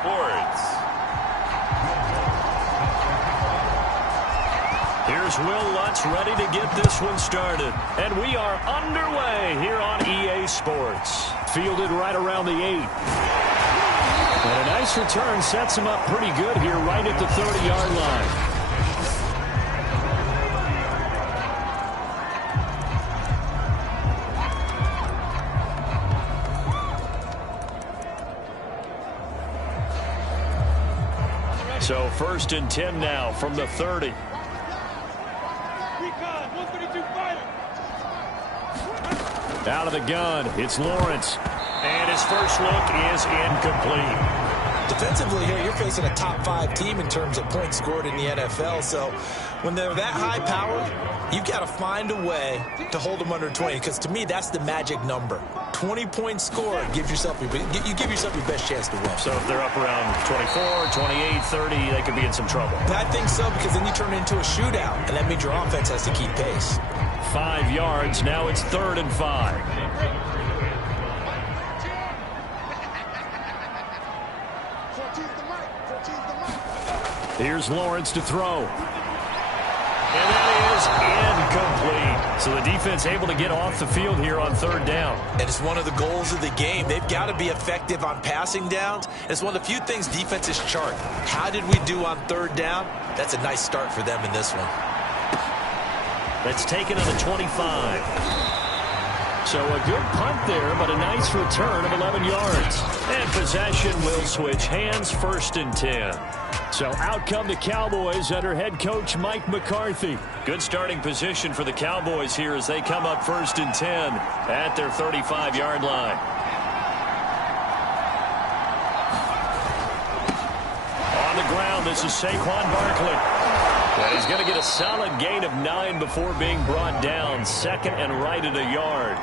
Sports. Here's Will Lutz ready to get this one started. And we are underway here on EA Sports. Fielded right around the 8. And a nice return sets him up pretty good here right at the 30-yard line. So 1st and 10 now from the 30. Out of the gun, it's Lawrence. And his first look is incomplete. Defensively here, you're facing a top 5 team in terms of points scored in the NFL. So when they're that high powered, you've got to find a way to hold them under 20. Because to me, that's the magic number. 20 points scored gives yourself you give yourself your best chance to win. So if they're up around 24, 28, 30, they could be in some trouble. I think so, because then you turn it into a shootout, and that means your offense has to keep pace. 5 yards. Now it's 3rd and 5. Here's Lawrence to throw. And that is incomplete. So the defense able to get off the field here on 3rd down. And it's one of the goals of the game. They've got to be effective on passing downs. It's one of the few things defenses chart. How did we do on 3rd down? That's a nice start for them in this one. That's taken on the 25. So a good punt there, but a nice return of 11 yards. And possession will switch hands, 1st and 10. So out come the Cowboys under head coach Mike McCarthy. Good starting position for the Cowboys here as they come up 1st and 10 at their 35-yard line. On the ground, this is Saquon Barkley. And he's going to get a solid gain of 9 before being brought down. 2nd and right at a yard.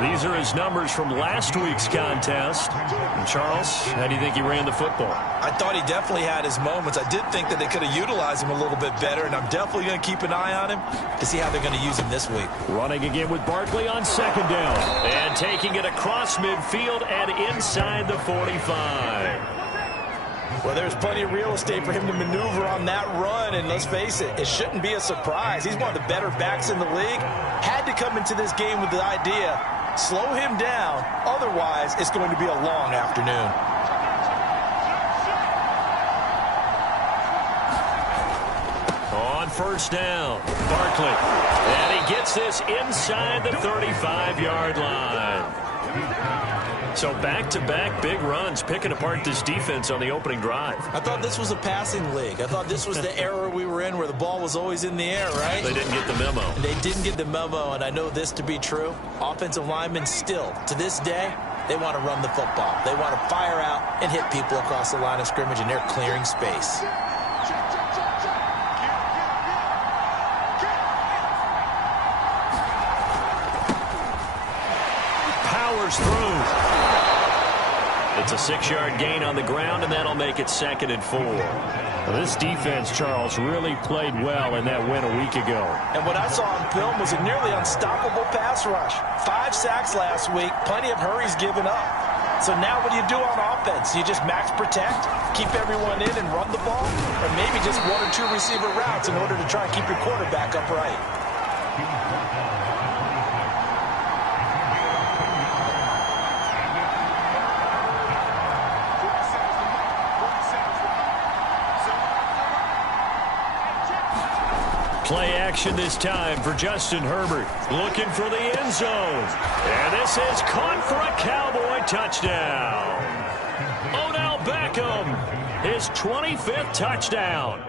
These are his numbers from last week's contest. And Charles, how do you think he ran the football? I thought he definitely had his moments. I did think that they could have utilized him a little bit better, and I'm definitely going to keep an eye on him to see how they're going to use him this week. Running again with Barkley on 2nd down. And taking it across midfield and inside the 45. Well, there's plenty of real estate for him to maneuver on that run, and let's face it, it shouldn't be a surprise. He's one of the better backs in the league. Had to come into this game with the idea, slow him down, otherwise it's going to be a long afternoon. On 1st down, Barkley. And he gets this inside the 35-yard line. So back-to-back big runs, picking apart this defense on the opening drive. I thought this was a passing league. I thought this was the era we were in where the ball was always in the air, right? They didn't get the memo. They didn't get the memo, and I know this to be true. Offensive linemen still, to this day, they want to run the football. They want to fire out and hit people across the line of scrimmage, and they're clearing space. Powers through. It's a 6-yard gain on the ground, and that'll make it 2nd and 4. Well, this defense, Charles, really played well in that win a week ago. And what I saw on film was a nearly unstoppable pass rush. 5 sacks last week, plenty of hurries given up. So now what do you do on offense? You just max protect, keep everyone in and run the ball, or maybe just 1 or 2 receiver routes in order to try and keep your quarterback upright. Play action this time for Justin Herbert. Looking for the end zone. And this is caught for a Cowboy touchdown. Odell Beckham, his 25th touchdown.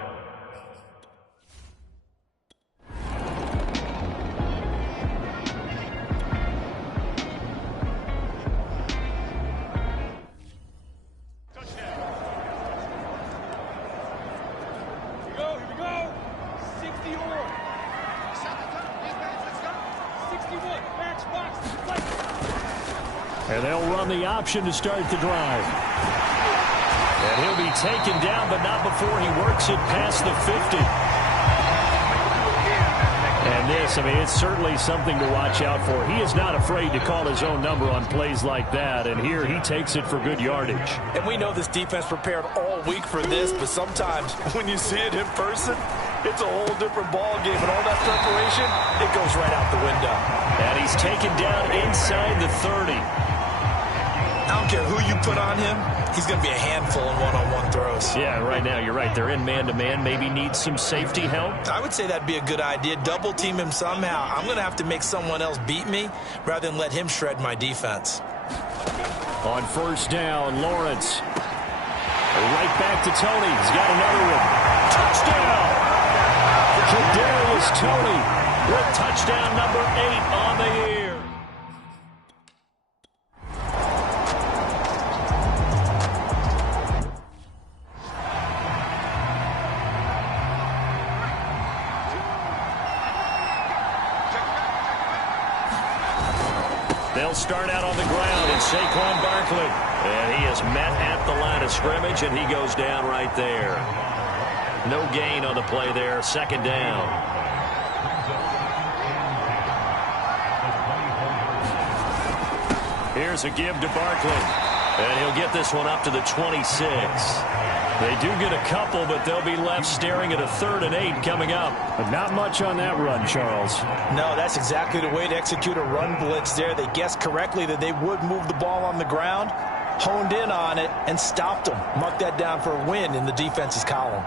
And they'll run the option to start the drive. And he'll be taken down, but not before he works it past the 50. And And this, I mean, it's certainly something to watch out for. He is not afraid to call his own number on plays like that, and here he takes it for good yardage. And we know this defense prepared all week for this, but sometimes when you see it in person, it's a whole different ball game, and all that preparation, it goes right out the window. And he's taken down inside the 30. I don't care who you put on him, he's going to be a handful in one-on-one throws. Yeah, right now, you're right. They're in man-to-man. Maybe needs some safety help. I would say that'd be a good idea. Double team him somehow. I'm going to have to make someone else beat me rather than let him shred my defense. On first down, Lawrence. Right back to Tony. He's got another one. Touchdown! Kadarius Toney with touchdown number 8 on the year. They'll start out on the ground, and Saquon Barkley. And he is met at the line of scrimmage, and he goes down right there. No gain on the play there. Second down. Here's a give to Barkley. And he'll get this one up to the 26. They do get a couple, but they'll be left staring at a 3rd and 8 coming up. But not much on that run, Charles. No, that's exactly the way to execute a run blitz there. They guessed correctly that they would move the ball on the ground, honed in on it, and stopped them. Mark that down for a win in the defense's column.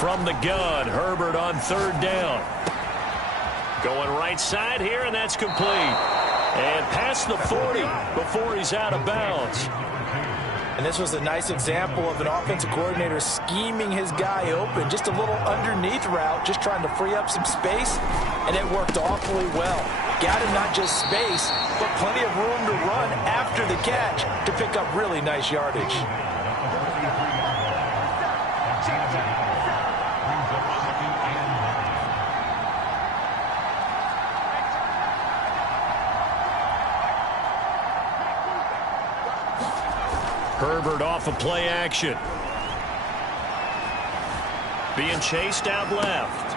From the gun, Herbert on 3rd down. Going right side here, and that's complete. And past the 40 before he's out of bounds. And this was a nice example of an offensive coordinator scheming his guy open. Just a little underneath route, just trying to free up some space, and it worked awfully well. Got him not just space, but plenty of room to run after the catch to pick up really nice yardage. Herbert off of play action. Being chased out left.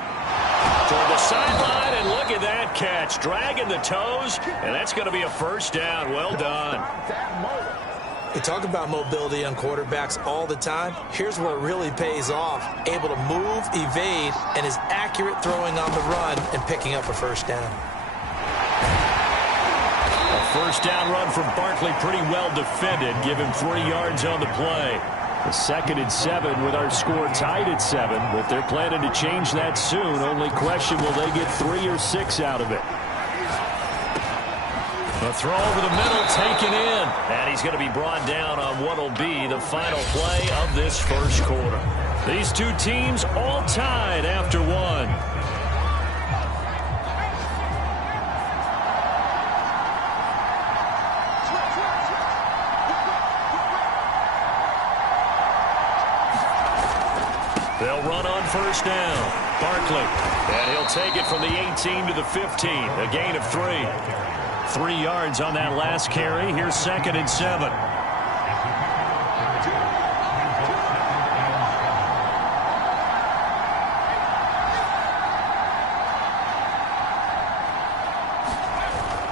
Toward the sideline, and look at that catch. Dragging the toes, and that's going to be a first down. Well done. We talk about mobility on quarterbacks all the time. Here's where it really pays off. Able to move, evade, and is accurate throwing on the run and picking up a first down. First down run from Barkley, pretty well defended. Give him 3 yards on the play. The 2nd and 7 with our score tied at 7, but they're planning to change that soon. Only question, will they get 3 or 6 out of it? A throw over the middle, taken in. And he's going to be brought down on what will be the final play of this first quarter. These two teams all tied after 1. They'll run on first down. Barkley. And he'll take it from the 18 to the 15. A gain of 3. 3 yards on that last carry. Here's 2nd and 7.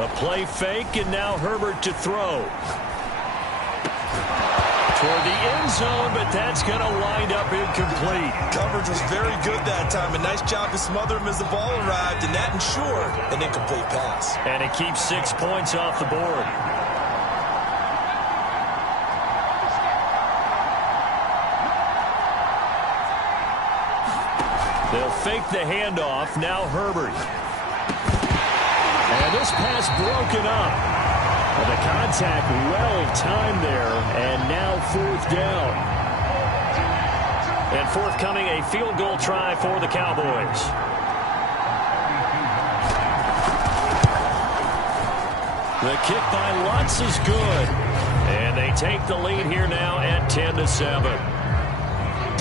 A play fake, and now Herbert to throw. Toward the end zone, but that's going to wind up incomplete. Coverage was very good that time. A nice job to smother him as the ball arrived, and that ensured an incomplete pass. And it keeps 6 points off the board. They'll fake the handoff. Now Herbert. And this pass broken up. The contact well timed there, and now 4th down. And forthcoming, a field goal try for the Cowboys. The kick by Lutz is good. And they take the lead here now at 10-7.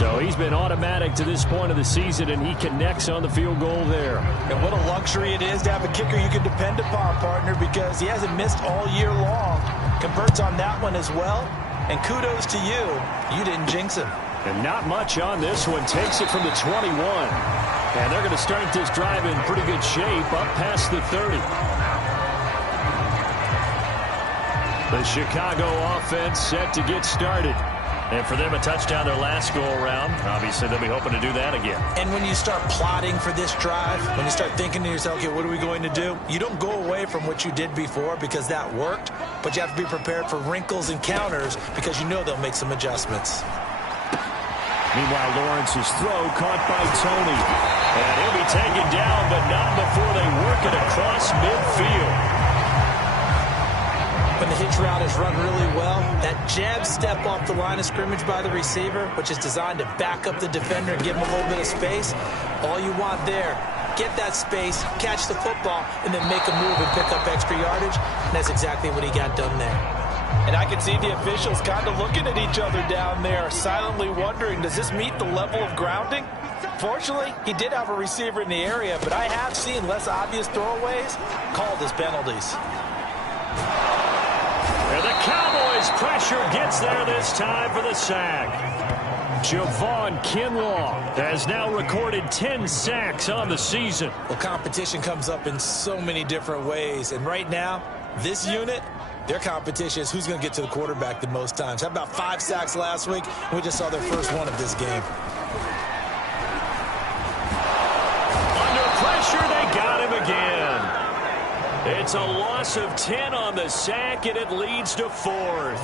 So he's been automatic to this point of the season, and he connects on the field goal there. And what a luxury it is to have a kicker you can depend upon, partner, because he hasn't missed all year long. Converts on that one as well. And kudos to you. You didn't jinx him. And not much on this one. Takes it from the 21. And they're going to start this drive in pretty good shape up past the 30. The Chicago offense set to get started. And for them, a touchdown their last go-around. Obviously, they'll be hoping to do that again. And when you start plotting for this drive, when you start thinking to yourself, okay, what are we going to do? You don't go away from what you did before because that worked, but you have to be prepared for wrinkles and counters because you know they'll make some adjustments. Meanwhile, Lawrence's throw caught by Tony. And he'll be taken down, but not before they work it across midfield. When the hitch route is run really well, that jab step off the line of scrimmage by the receiver, which is designed to back up the defender and give him a little bit of space, all you want there, get that space, catch the football, and then make a move and pick up extra yardage. And that's exactly what he got done there. And I can see the officials kind of looking at each other down there, silently wondering, does this meet the level of grounding? Fortunately, he did have a receiver in the area, but I have seen less obvious throwaways called as penalties. And the Cowboys' pressure gets there this time for the sack. Javon Kinlaw has now recorded 10 sacks on the season. Well, competition comes up in so many different ways. And right now, this unit, their competition is who's going to get to the quarterback the most times. How about 5 sacks last week? We just saw their first one of this game. Under pressure, they got him again. It's a loss of 10 on the sack, and it leads to 4th.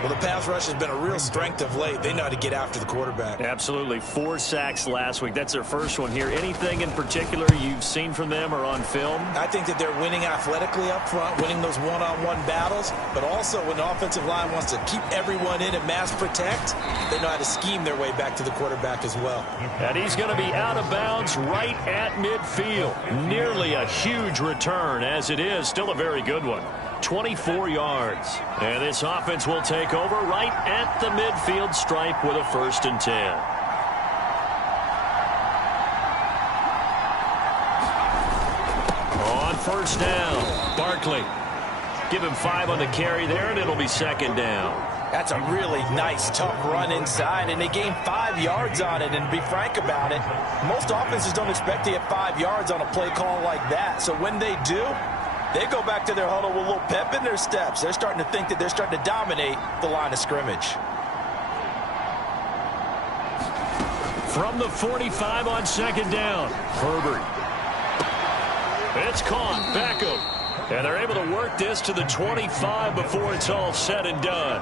Well, the pass rush has been a real strength of late. They know how to get after the quarterback. Absolutely. 4 sacks last week. That's their first one here. Anything in particular you've seen from them or on film? I think that they're winning athletically up front, winning those one-on-one battles, but also when the offensive line wants to keep everyone in and mass protect, they know how to scheme their way back to the quarterback as well. And he's going to be out of bounds right at midfield. Nearly a huge return, as it is. Still a very good one. 24 yards. And this offense will take over right at the midfield stripe with a 1st and 10. On 1st down, Barkley. Give him 5 on the carry there, and it'll be 2nd down. That's a really nice, tough run inside, and they gained 5 yards on it. And to be frank about it, most offenses don't expect to get 5 yards on a play call like that. So when they do, they go back to their huddle with a little pep in their steps. They're starting to think that they're starting to dominate the line of scrimmage. From the 45 on 2nd down, Herbert. It's caught. Beckham. And they're able to work this to the 25 before it's all said and done.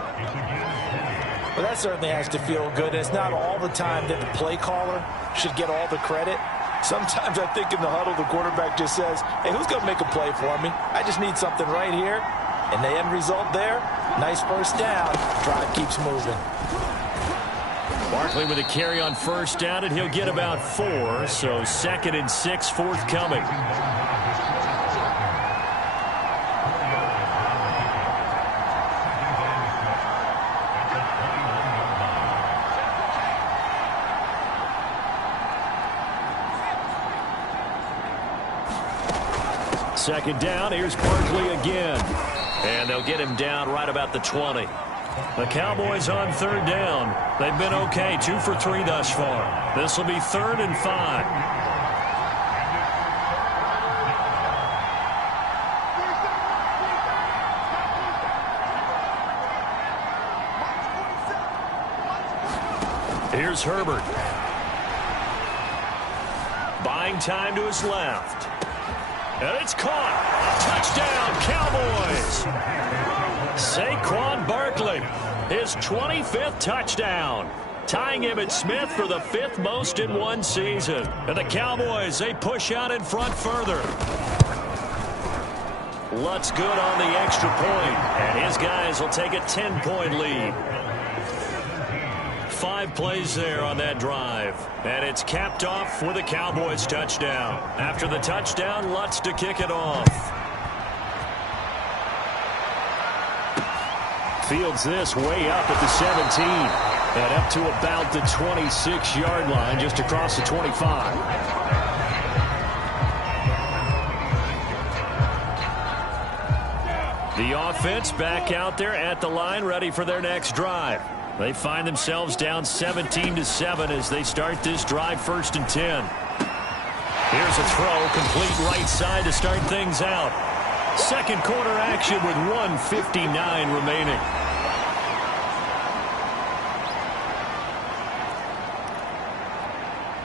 Well, that certainly has to feel good. It's not all the time that the play caller should get all the credit. Sometimes I think in the huddle, the quarterback just says, hey, who's going to make a play for me? I just need something right here. And the end result there, nice 1st down. Drive keeps moving. Barkley with a carry on 1st down, and he'll get about 4. So 2nd and 6 forthcoming. Second down, here's Barkley again. And they'll get him down right about the 20. The Cowboys on 3rd down. They've been okay, 2 for 3 thus far. This will be 3rd and 5. Here's Herbert. Buying time to his left. And it's caught. Touchdown, Cowboys. Saquon Barkley, his 25th touchdown. Tying him at Smith for the 5th most in one season. And the Cowboys, they push out in front further. Lutz good on the extra point. And his guys will take a 10-point lead. 5 plays there on that drive. And it's capped off with a Cowboys touchdown. After the touchdown, Lutz to kick it off. Fields this way up at the 17. And up to about the 26-yard line, just across the 25. The offense back out there at the line, ready for their next drive. They find themselves down 17-7 as they start this drive, 1st and 10. Here's a throw, complete right side to start things out. Second quarter action with 1:59 remaining.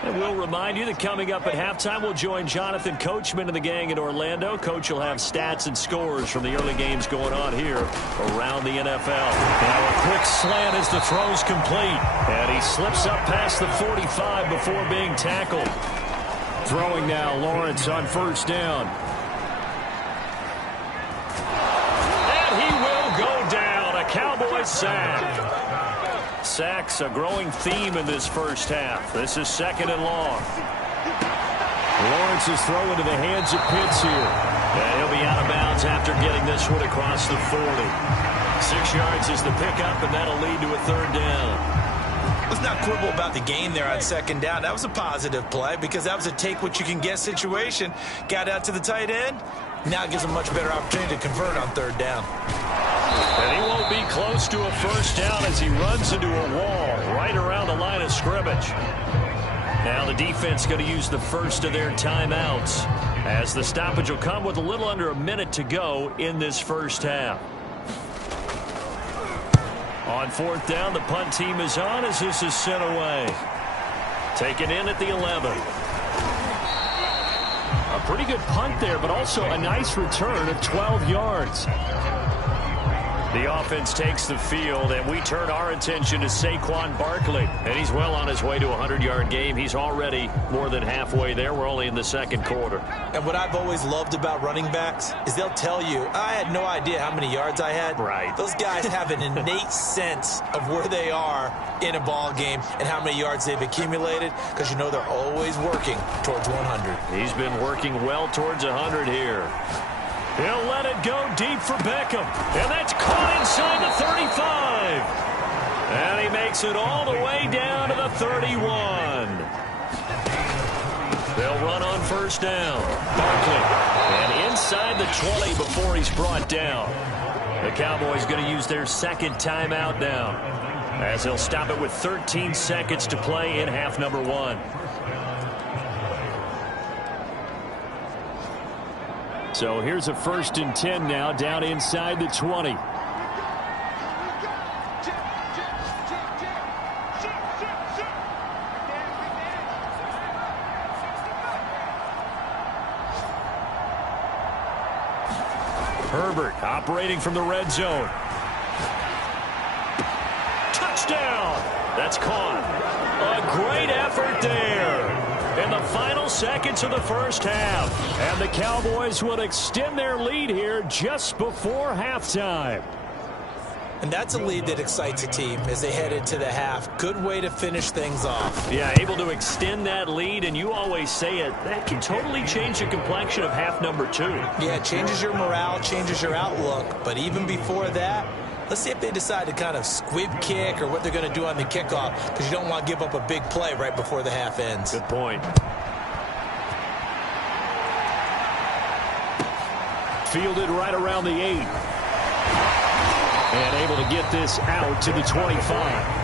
And we'll remind you that coming up at halftime, we'll join Jonathan Coachman and the gang in Orlando. Coach will have stats and scores from the early games going on here around the NFL. Now a quick slant as the throw's complete. And he slips up past the 45 before being tackled. Throwing now, Lawrence on 1st down. And he will go down. A Cowboys sack. Sacks, a growing theme in this first half. This is 2nd and long. Lawrence is throw into the hands of Pitts here. And he'll be out of bounds after getting this one across the 40. 6 yards is the pickup, and that'll lead to a 3rd down. Let's not quibble about the gain there on 2nd down. That was a positive play because that was a take-what-you-can-get situation. Got out to the tight end. Now it gives him a much better opportunity to convert on 3rd down. And he won't be close to a 1st down as he runs into a wall right around the line of scrimmage. Now the defense going to use the first of their timeouts as the stoppage will come with a little under a minute to go in this first half. On 4th down, the punt team is on as this is sent away. Taken in at the 11. A pretty good punt there, but also a nice return of 12 yards. The offense takes the field, and we turn our attention to Saquon Barkley. And he's well on his way to a 100-yard game. He's already more than halfway there. We're only in the 2nd quarter. And what I've always loved about running backs is they'll tell you, I had no idea how many yards I had. Right. Those guys have an innate sense of where they are in a ball game and how many yards they've accumulated because you know they're always working towards 100. He's been working well towards 100 here. He'll let it go deep for Beckham. And that's caught inside the 35. And he makes it all the way down to the 31. They'll run on 1st down. Barkley. And inside the 20 before he's brought down. The Cowboys going to use their 2nd timeout now, as they'll stop it with 13 seconds to play in half number 1. So here's a 1st and 10 now, down inside the 20. Herbert operating from the red zone. Touchdown! That's caught. A great effort there in the final seconds of the first half. And the Cowboys will extend their lead here just before halftime. And that's a lead that excites a team as they head into the half. Good way to finish things off. Yeah, able to extend that lead, and you always say it, that can totally change the complexion of half number 2. Yeah, it changes your morale, changes your outlook. But even before that, let's see if they decide to kind of squib kick or what they're going to do on the kickoff, because you don't want to give up a big play right before the half ends. Good point. Fielded right around the 8. And able to get this out to the 25.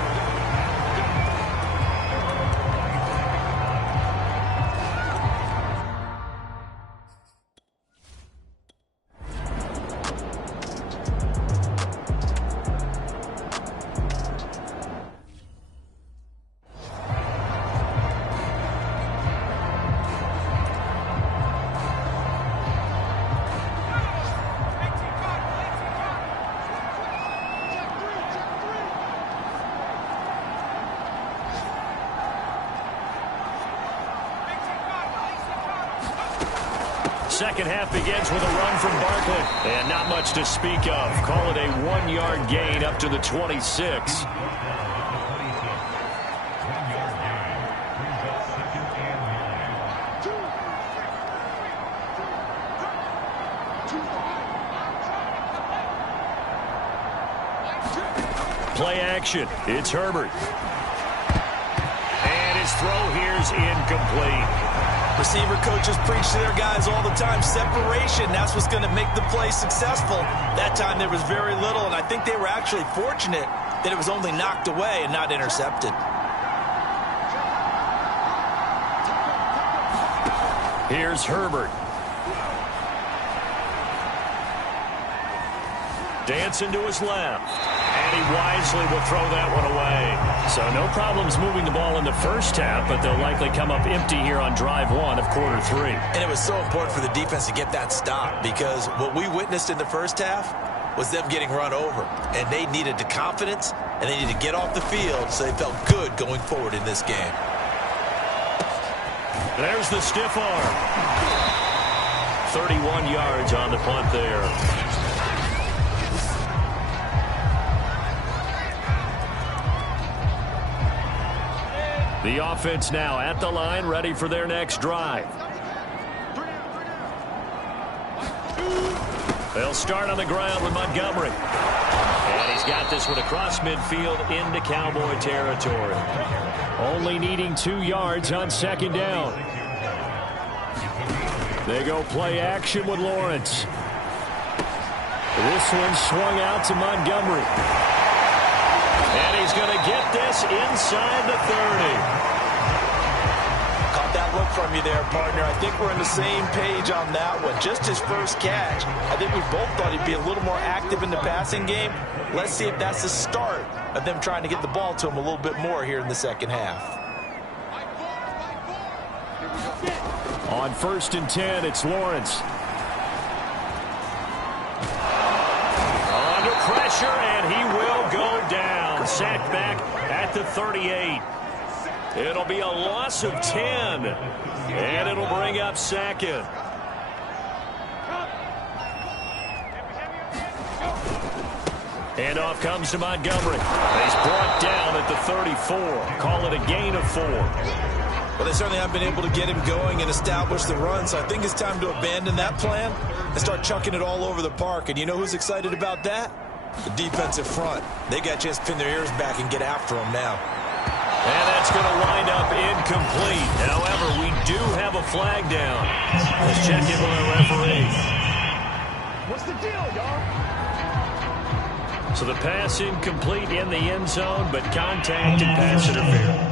Second half begins with a run from Barkley. And not much to speak of. Call it a 1-yard gain up to the 26. play action. It's Herbert. And his throw here's incomplete. Receiver coaches preach to their guys all the time. Separation, that's what's going to make the play successful. That time there was very little, and I think they were actually fortunate that it was only knocked away and not intercepted. Here's Herbert. Dancing to his left. And he wisely will throw that one away. So no problems moving the ball in the first half, but they'll likely come up empty here on drive one of quarter three. And it was so important for the defense to get that stop, because what we witnessed in the first half was them getting run over. And they needed the confidence, and they needed to get off the field so they felt good going forward in this game. There's the stiff arm. 31 yards on the punt there. The offense now at the line, ready for their next drive. They'll start on the ground with Montgomery. And he's got this one across midfield into Cowboy territory. Only needing 2 yards on second down. They go play action with Lawrence. This one swung out to Montgomery. And he's going to get this inside the 30. Caught that look from you there, partner. I think we're on the same page on that one. Just his first catch. I think we both thought he'd be a little more active in the passing game. Let's see if that's the start of them trying to get the ball to him a little bit more here in the second half. On 1st and 10, it's Lawrence. Under pressure, and he will go down. Sacked back at the 38. It'll be a loss of 10, and it'll bring up second. And off comes to Montgomery. He's brought down at the 34. Call it a gain of 4. Well, they certainly haven't been able to get him going and establish the run, so I think it's time to abandon that plan and start chucking it all over the park. And you know who's excited about that? The defensive front. They got a chance to pin their ears back and get after him now. And that's going to wind up incomplete. However, we do have a flag down. Let's check in with our referee. What's the deal, y'all? So the pass incomplete in the end zone, but contact and pass interference.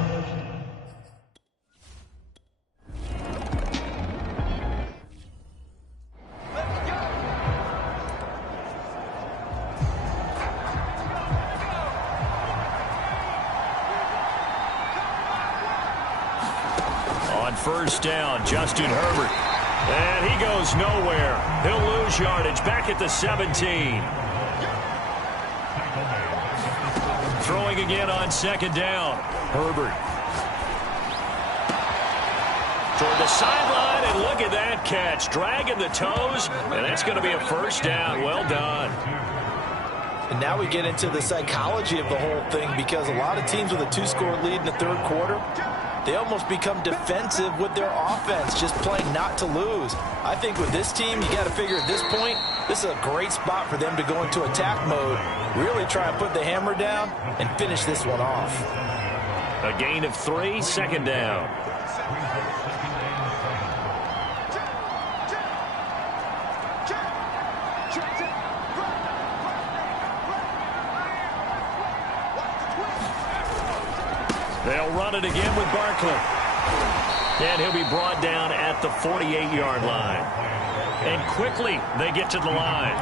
First down, Justin Herbert. And he goes nowhere. He'll lose yardage back at the 17. Throwing again on second down. Herbert. Toward the sideline, and look at that catch. Dragging the toes, and that's going to be a first down. Well done. And now we get into the psychology of the whole thing, because a lot of teams with a 2-score lead in the third quarter, they almost become defensive with their offense, just playing not to lose. I think with this team, you got to figure at this point, this is a great spot for them to go into attack mode, really try and put the hammer down and finish this one off. A gain of 3, second down. They'll run it again with Barkley. And he'll be brought down at the 48-yard line. And quickly, they get to the line.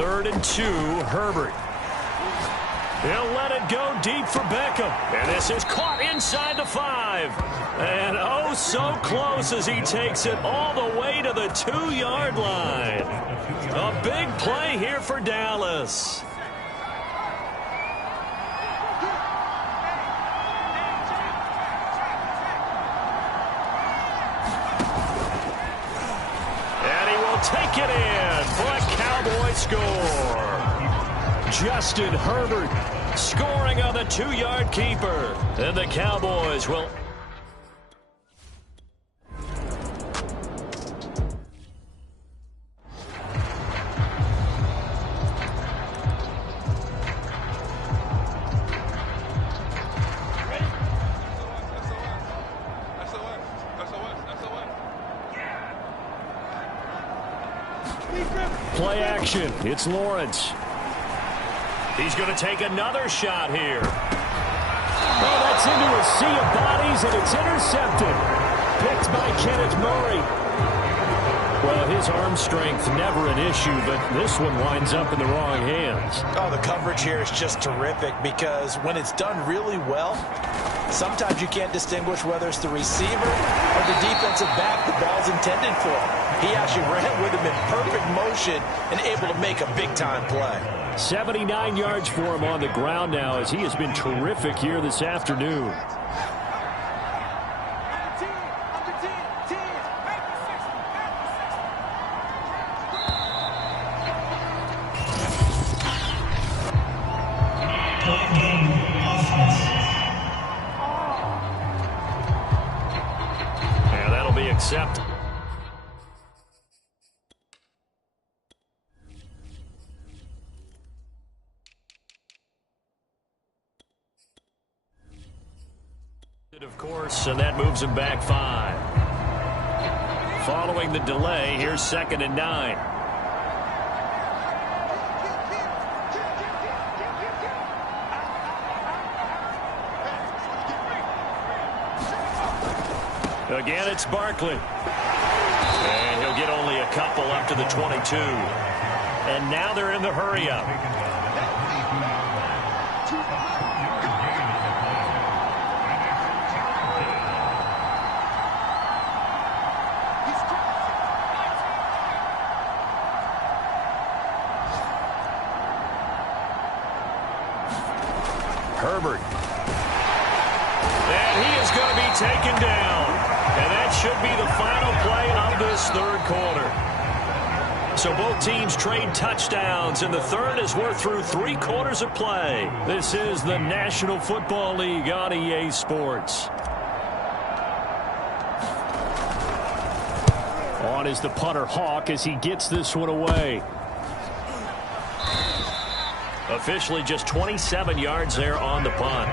Third and 2, Herbert. He'll let it go deep for Beckham. And this is caught inside the 5. And oh, so close as he takes it all the way to the 2-yard line. A big play here for Dallas. will take it in for a Cowboy score. Justin Herbert scoring on the 2-yard keeper. And the Cowboys will... Play action. It's Lawrence. He's going to take another shot here. Oh, that's into a sea of bodies, and it's intercepted. Picked by Kenneth Murray. Well, his arm strength never an issue, but this one winds up in the wrong hands. Oh, the coverage here is just terrific because when it's done really well, sometimes you can't distinguish whether it's the receiver or the defensive back the ball's intended for. He actually ran with him in perfect motion and able to make a big-time play. 79 yards for him on the ground now as he has been terrific here this afternoon. And that'll be accepted. Of course, and that moves him back 5. Following the delay, here's 2nd and 9. Again, it's Barkley. And he'll get only a couple up to the 22. And now they're in the hurry-up. Herbert. And he is going to be taken down. And that should be the final play of this 3rd quarter. So both teams trade touchdowns, and the third as we're through 3 quarters of play. This is the National Football League on EA Sports. On is the punter Hawk as he gets this one away. Officially just 27 yards there on the punt.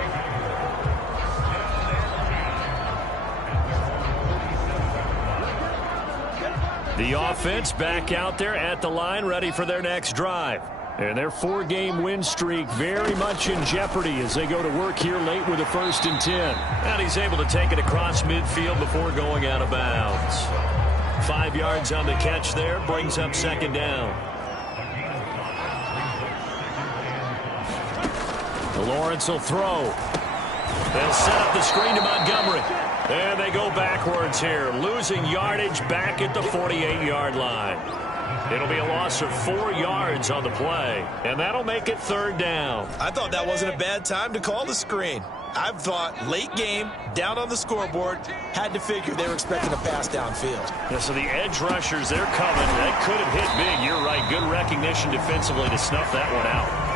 The offense back out there at the line, ready for their next drive. And their 4-game win streak very much in jeopardy as they go to work here late with a 1st and 10. And he's able to take it across midfield before going out of bounds. 5 yards on the catch there, brings up 2nd down. Lawrence will throw. They'll set up the screen to Montgomery. And they go backwards here, losing yardage back at the 48-yard line. It'll be a loss of 4 yards on the play, and that'll make it 3rd down. I thought that wasn't a bad time to call the screen. I've thought late game, down on the scoreboard, had to figure they were expecting a pass downfield. Yeah, so the edge rushers, they're coming. That could have hit big. You're right. Good recognition defensively to snuff that one out.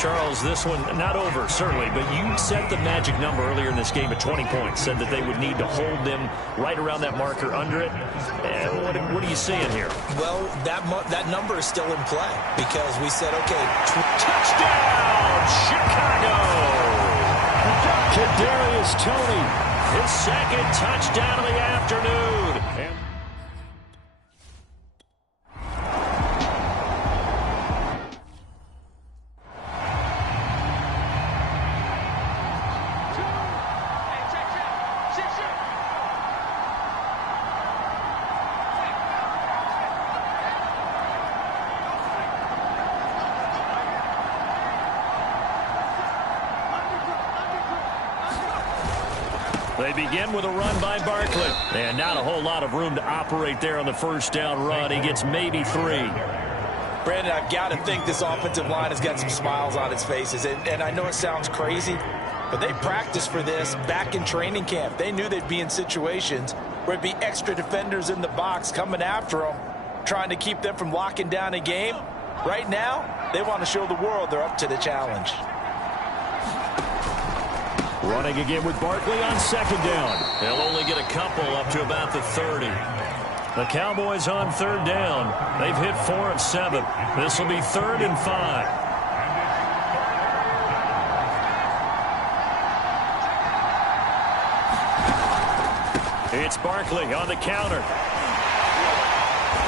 Charles, this one not over, certainly, but you set the magic number earlier in this game at 20 points, said that they would need to hold them right around that marker under it. And what are you seeing here? Well, that number is still in play because we said, okay, touchdown, Chicago! Kadarius Toney, his 2nd touchdown of the afternoon. They begin with a run by Barkley. And not a whole lot of room to operate there on the 1st down run. He gets maybe 3. Brandon, I've got to think this offensive line has got some smiles on its faces. And I know it sounds crazy, but they practiced for this back in training camp. They knew they'd be in situations where it'd be extra defenders in the box coming after them. trying to keep them from locking down a game. Right now, they want to show the world they're up to the challenge. Running again with Barkley on second down. They'll only get a couple up to about the 30. The Cowboys on third down. They've hit 4 of 7. This will be 3rd and 5. It's Barkley on the counter.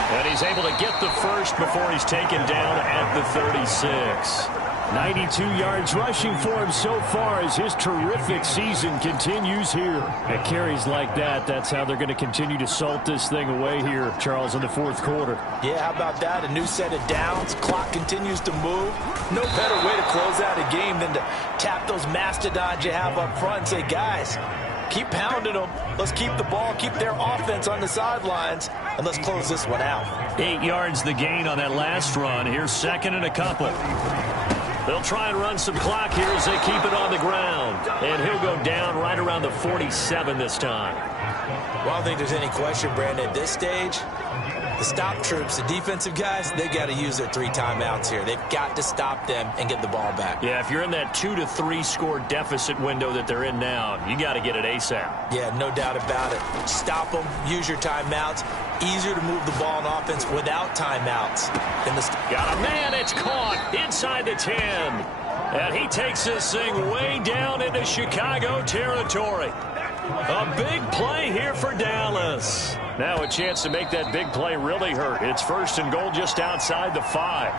And he's able to get the first before he's taken down at the 36. 92 yards rushing for him so far as his terrific season continues here. At carries like that, that's how they're going to continue to salt this thing away here, Charles, in the fourth quarter. Yeah, how about that? A new set of downs. Clock continues to move. No better way to close out a game than to tap those mastodons you have up front and say, guys, keep pounding them. Let's keep the ball, keep their offense on the sidelines, and let's close this one out. 8 yards the gain on that last run. Here's 2nd and a couple. They'll try and run some clock here as they keep it on the ground. And he'll go down right around the 47 this time. Well, I don't think there's any question, Brandon, at this stage, the stop troops, the defensive guys, they got to use their 3 timeouts here. They've got to stop them and get the ball back. Yeah, if you're in that 2 to 3 score deficit window that they're in now, you got to get it ASAP. Yeah, no doubt about it. Stop them, use your timeouts. Easier to move the ball on offense without timeouts. Got a man, it's caught inside the 10. And he takes this thing way down into Chicago territory. A big play here for Dallas. Now a chance to make that big play really hurt. It's 1st and goal just outside the 5.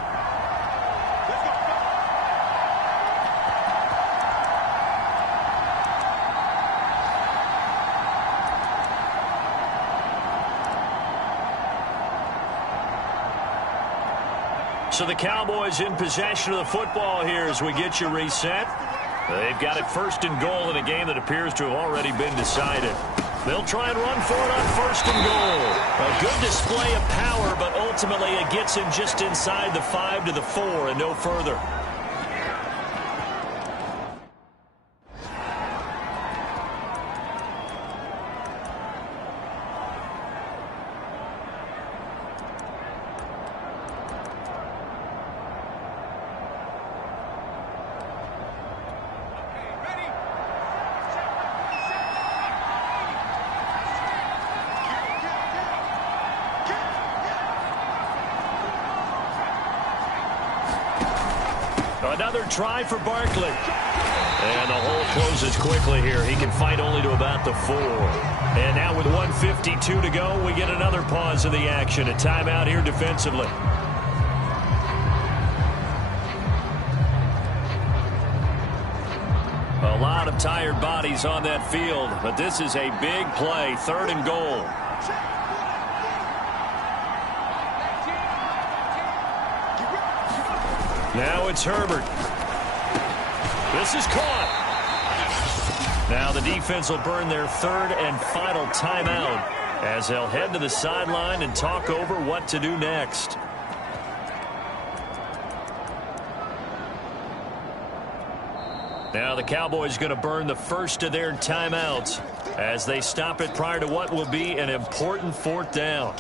So the Cowboys in possession of the football here as we get you reset. They've got it 1st and goal in a game that appears to have already been decided. They'll try and run for it on 1st and goal. A good display of power, but ultimately it gets him just inside the 5 to the 4 and no further. Another try for Barkley. And the hole closes quickly here. He can fight only to about the 4. And now with 1:52 to go, we get another pause of the action. A timeout here defensively. A lot of tired bodies on that field, but this is a big play. 3rd and goal. Now it's Herbert. This is caught. Now the defense will burn their 3rd and final timeout as they'll head to the sideline and talk over what to do next. Now the Cowboys going to burn the first of their timeouts as they stop it prior to what will be an important 4th down.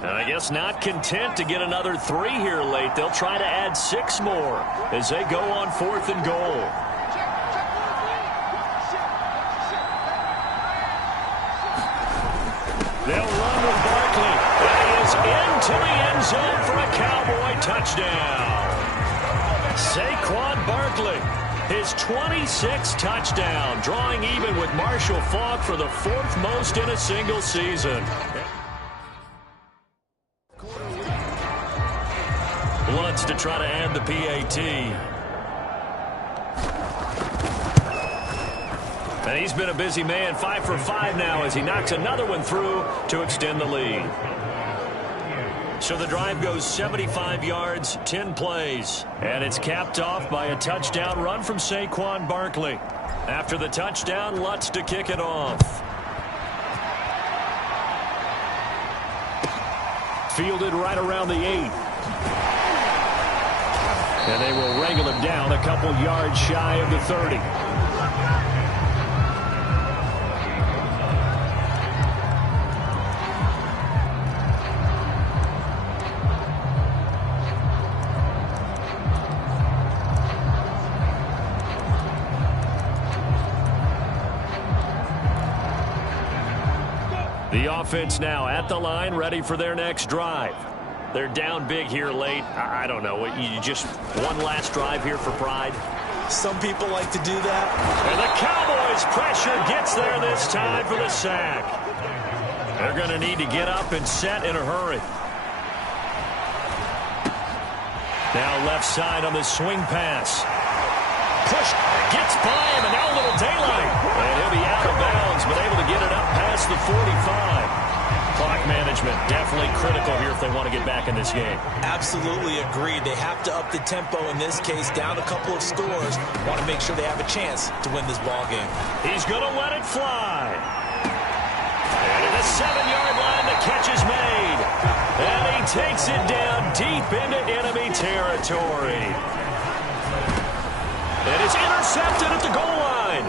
I guess not content to get another 3 here late. They'll try to add 6 more as they go on 4th and goal. They'll run with Barkley. That is into the end zone for a Cowboy touchdown. Saquon Barkley, his 26th touchdown, drawing even with Marshall Faulk for the 4th most in a single season. Lutz to try to add the PAT. And he's been a busy man, 5 for 5 now as he knocks another one through to extend the lead. So the drive goes 75 yards, 10 plays. And it's capped off by a touchdown run from Saquon Barkley. After the touchdown, Lutz to kick it off. Fielded right around the 8. And they will wrangle him down a couple yards shy of the 30. The offense now at the line, ready for their next drive. They're down big here late. I don't know. You just one last drive here for pride? Some people like to do that. And the Cowboys' pressure gets there this time for the sack. They're going to need to get up and set in a hurry. Now left side on the swing pass. Push, gets by him, and now a little daylight. And he'll be out of bounds, but able to get it up past the 45. Clock management definitely critical here if they want to get back in this game. Absolutely agreed. They have to up the tempo in this case, down a couple of scores. Want to make sure they have a chance to win this ball game. He's going to let it fly. And at the 7-yard line, the catch is made. And he takes it down deep into enemy territory. And it's intercepted at the goal line.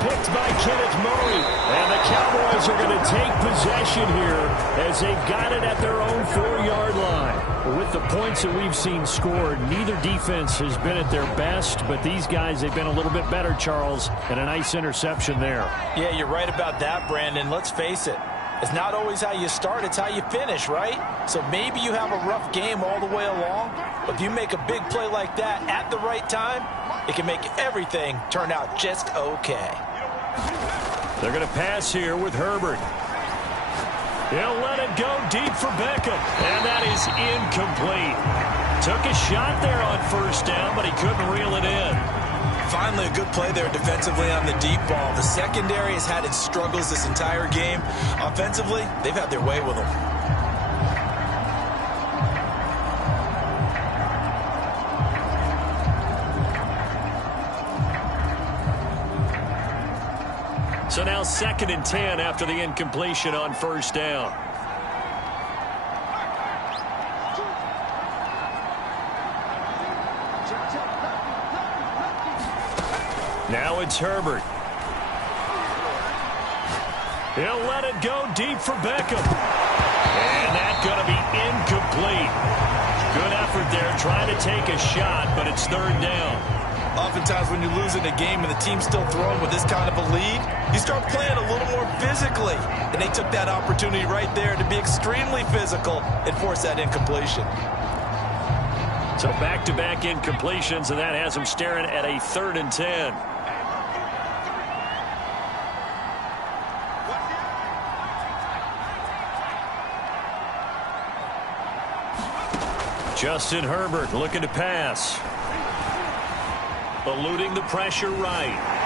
Picked by Kenneth Murray. And the Cowboys are going to take possession here as they got it at their own 4-yard line. With the points that we've seen scored, neither defense has been at their best, but these guys, they've been a little bit better, Charles, and a nice interception there. Yeah, you're right about that, Brandon. Let's face it. It's not always how you start, it's how you finish, right? So maybe you have a rough game all the way along, but if you make a big play like that at the right time, it can make everything turn out just okay. They're going to pass here with Herbert. He'll let it go deep for Beckham, and that is incomplete. Took a shot there on first down, but he couldn't reel it in. Finally, a good play there defensively on the deep ball. The secondary has had its struggles this entire game. Offensively, they've had their way with them. So now 2nd and 10 after the incompletion on first down. Now it's Herbert. He'll let it go deep for Beckham. And that's going to be incomplete. Good effort there trying to take a shot, but it's 3rd down. Oftentimes when you're losing a game and the team's still throwing with this kind of a lead, you start playing a little more physically. And they took that opportunity right there to be extremely physical and force that incompletion. So back-to-back incompletions, and that has them staring at a 3rd and 10. Justin Herbert looking to pass. Eluding the pressure right.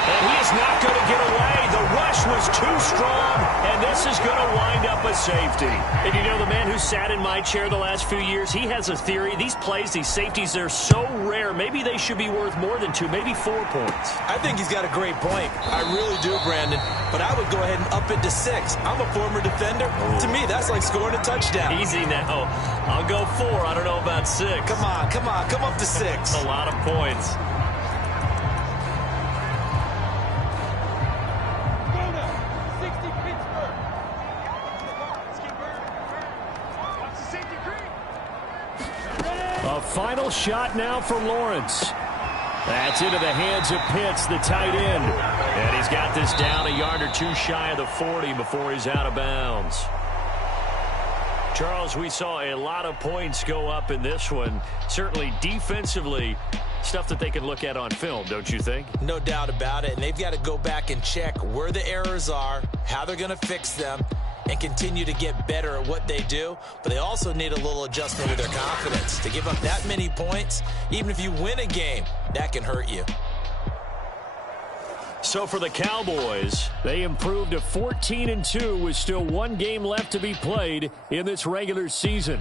And he is not going to get away. The rush was too strong, and this is going to wind up a safety. And you know, the man who sat in my chair the last few years, he has a theory. These plays, these safeties, they're so rare. Maybe they should be worth more than 2, maybe 4 points. I think he's got a great point. I really do, Brandon. But I would go ahead and up it to 6. I'm a former defender. To me, that's like scoring a touchdown. Easy now. I'll go 4. I don't know about 6. Come on. Come up to 6. A lot of points. A final shot now for Lawrence. That's into the hands of Pitts, the tight end. And he's got this down a yard or 2 shy of the 40 before he's out of bounds. Charles, we saw a lot of points go up in this one. Certainly defensively, stuff that they can look at on film, don't you think? No doubt about it. And they've got to go back and check where the errors are, how they're going to fix them, and continue to get better at what they do. But they also need a little adjustment with their confidence. To give up that many points, even if you win a game, that can hurt you. So for the Cowboys, they improved to 14-2 with still 1 game left to be played in this regular season.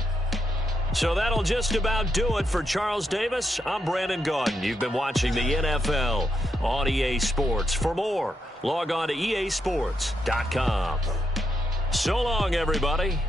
So that'll just about do it for Charles Davis. I'm Brandon Gaudin. You've been watching the NFL on EA Sports. For more, log on to easports.com. So long, everybody.